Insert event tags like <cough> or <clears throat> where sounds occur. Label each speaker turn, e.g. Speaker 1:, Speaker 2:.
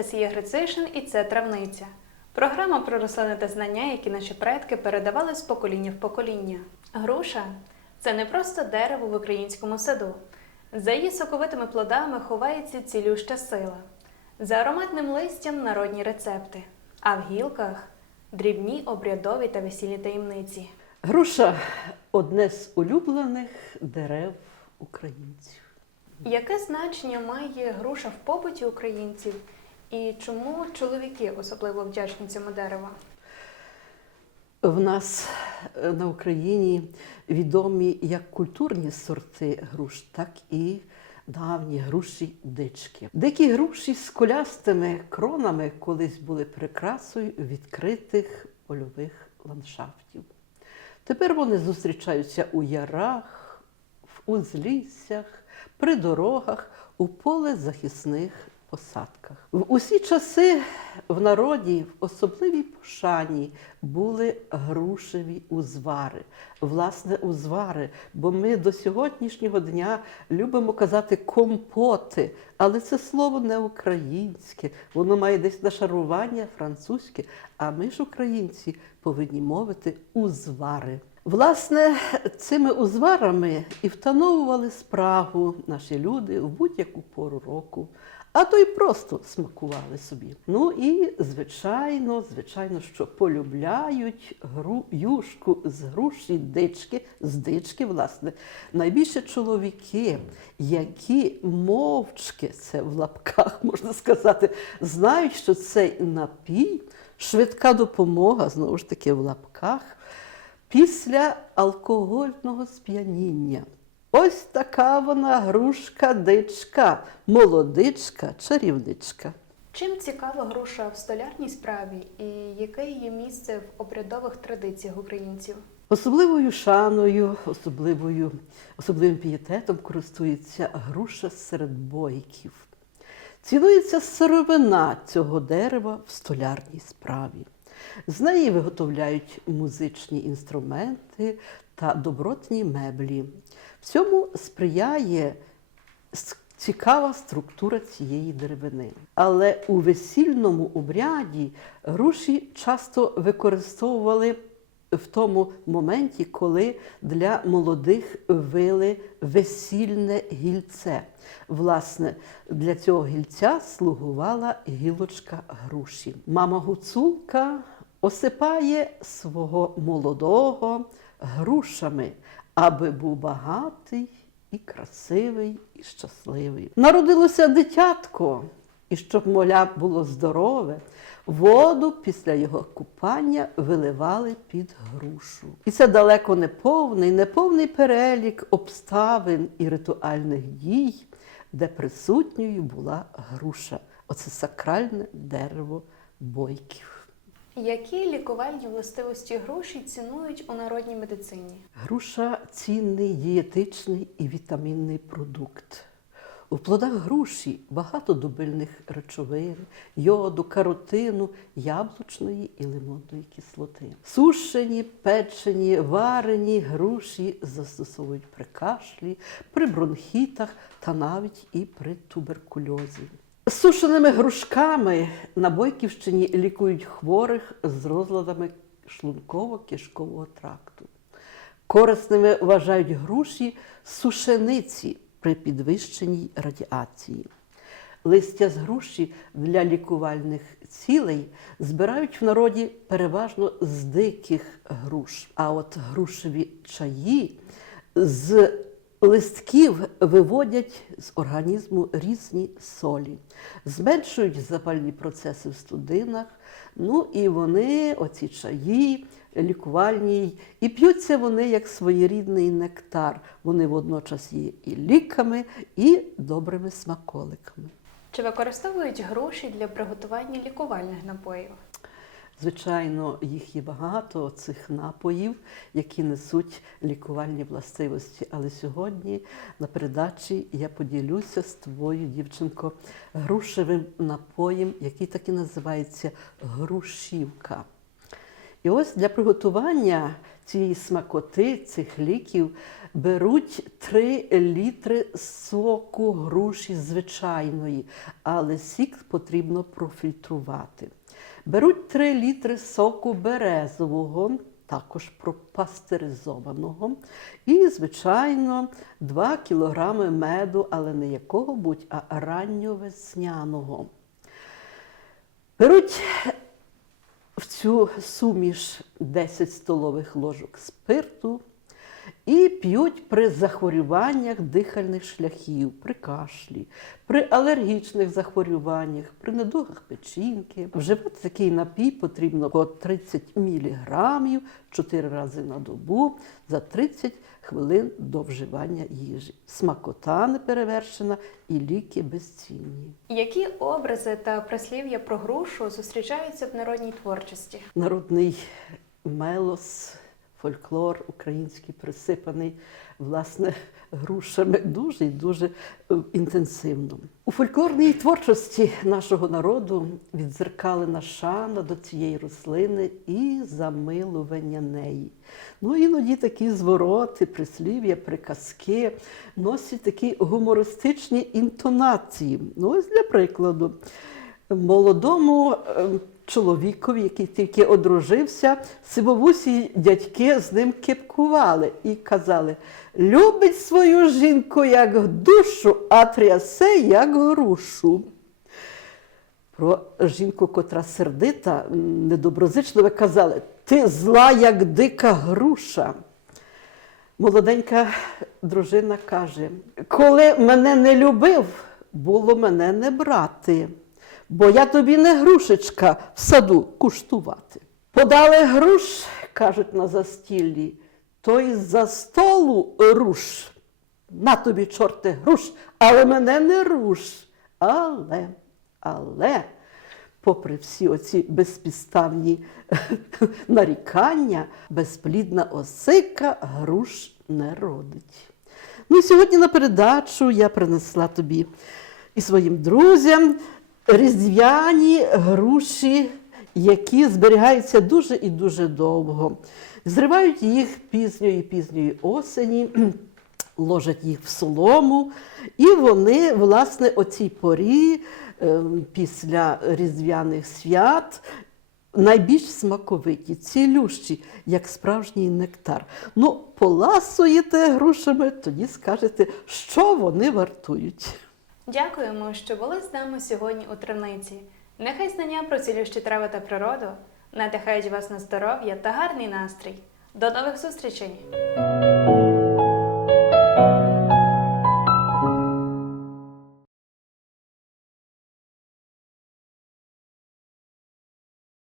Speaker 1: Анастасія Грицишин і це травниця. Програма про рослини та знання, які наші предки передавали з покоління в покоління. Груша це не просто дерево в українському саду. За її соковитими плодами ховається цілюща сила. За ароматним листям народні рецепти, а в гілках дрібні обрядові та весільні таємниці.
Speaker 2: Груша одне з улюблених дерев українців.
Speaker 1: Яке значення має груша в побуті українців і чому чоловіки особливо вдячні цьому дереву?
Speaker 2: В нас е, на Україні відомі як культурні сорти груш, так і давні груші дички. Дикі груші з колястими кронами колись були прикрасою відкритих польових ландшафтів. Тепер вони зустрічаються у ярах, в узліссях, при дорогах, у полезахисних посадках. В усі часи в народі в особливій пошані були грушеві узвари. Власне, узвари, бо ми до сьогоднішнього дня любимо казати компоти, але це слово не українське, воно має десь нашарування французьке, а ми ж, українці, повинні мовити узвари. Власне, цими узварами і втановували справу наші люди в будь-яку пору року, а то й просто смакували собі. Ну і звичайно, звичайно, що полюбляють гру, юшку з груші дички, з дички, власне, найбільше чоловіки, які мовчки, це в лапках <laughs> можна сказати, знають, що цей напій, швидка допомога, знову ж таки, в лапках після алкогольного сп'яніння. Ось така вона грушка дичка, молодичка, чарівничка.
Speaker 1: Чим цікава груша в столярній справі і яке її місце в обрядових традиціях українців?
Speaker 2: Особливою шаною, особливою, особливим пієтетом користується груша серед бойків. Цінується сировина цього дерева в столярній справі. З неї виготовляють музичні інструменти та добротні меблі. Всьому сприяє цікава структура цієї деревини. Але у весільному обряді груші часто використовували в тому моменті, коли для молодих вили весільне гільце. Власне, для цього гільця слугувала гілочка груші. Мама гуцулка осипає свого молодого грушами, аби був багатий і красивий, і щасливий. Народилося дитятко, і щоб моля було здорове, воду після його купання виливали під грушу. І це далеко не повний, не повний перелік обставин і ритуальних дій, де присутньою була груша. Оце сакральне дерево бойків.
Speaker 1: Які лікувальні властивості груші цінують у народній медицині?
Speaker 2: Груша цінний дієтичний і вітамінний продукт. У плодах груші багато добильних речовин, йоду, каротину, яблучної і лимонної кислоти. Сушені, печені, варені груші застосовують при кашлі, при бронхітах та навіть і при туберкульозі. Сушеними грушками на Бойківщині лікують хворих з розладами шлунково-кишкового тракту. Корисними вважають груші сушениці при підвищеній радіації. Листя з груші для лікувальних цілей збирають в народі переважно з диких груш. А от грушеві чаї з листків виводять з організму різні солі, зменшують запальні процеси в студинах. Ну і вони, оці чаї, лікувальні, і п'ються вони як своєрідний нектар. Вони водночас є і ліками, і добрими смаколиками.
Speaker 1: Чи використовують груші для приготування лікувальних напоїв?
Speaker 2: Звичайно, їх є багато цих напоїв, які несуть лікувальні властивості. Але сьогодні на передачі я поділюся з твоєю дівчинко, грушевим напоєм, який так і називається грушівка. І ось для приготування цієї смакоти, цих ліків беруть 3 літри соку груші звичайної, але сік потрібно профільтрувати. Беруть 3 літри соку березового, також пропастеризованого, і, звичайно, 2 кілограми меду, але не якого-будь, а ранньовесняного. Беруть в цю суміш 10 столових ложок спирту і п'ють при захворюваннях дихальних шляхів, при кашлі, при алергічних захворюваннях, при недугах печінки. Вживати такий напій потрібно по 30 мг 4 рази на добу за 30 хвилин до вживання їжі. Смакота неперевершена і ліки безцінні.
Speaker 1: Які образи та прислів'я про грушу зустрічаються в народній творчості?
Speaker 2: народний мелос, фольклор український присипаний власне грушами дуже і дуже е, інтенсивно. У фольклорній творчості нашого народу відзеркалена шана до цієї рослини і замилування неї. Ну іноді такі звороти, прислів'я, приказки носять такі гумористичні інтонації. Ну, ось для прикладу молодому е, чоловікові, який тільки одружився, сивовусі дядьки з ним кепкували і казали: любить свою жінку як душу, а трясе як грушу. Про жінку, котра сердита, недоброзичливо казали, ти зла, як дика груша. Молоденька дружина каже: коли мене не любив, було мене не брати, бо я тобі не грушечка в саду куштувати. Подали груш, кажуть на застіллі, то й за столу руш. На тобі, чорте, груш, але мене не руш. Але, але, попри всі оці безпідставні <laughs> нарікання, безплідна осика груш не родить. Ну і сьогодні на передачу я принесла тобі і своїм друзям різдвяні груші, які зберігаються дуже і дуже довго. Зривають їх пізньої пізньої осені, <clears throat> ложать їх в солому, і вони, власне, о цій порі е, після різдвяних свят. Найбільш смаковиті, цілющі, як справжній нектар. Ну, поласуєте грушами, тоді скажете, що вони вартують.
Speaker 1: Дякуємо, що були з нами сьогодні у Травниці. Нехай знання про цілющі трави та природу надихають вас на здоров'я та гарний настрій. До нових зустрічей!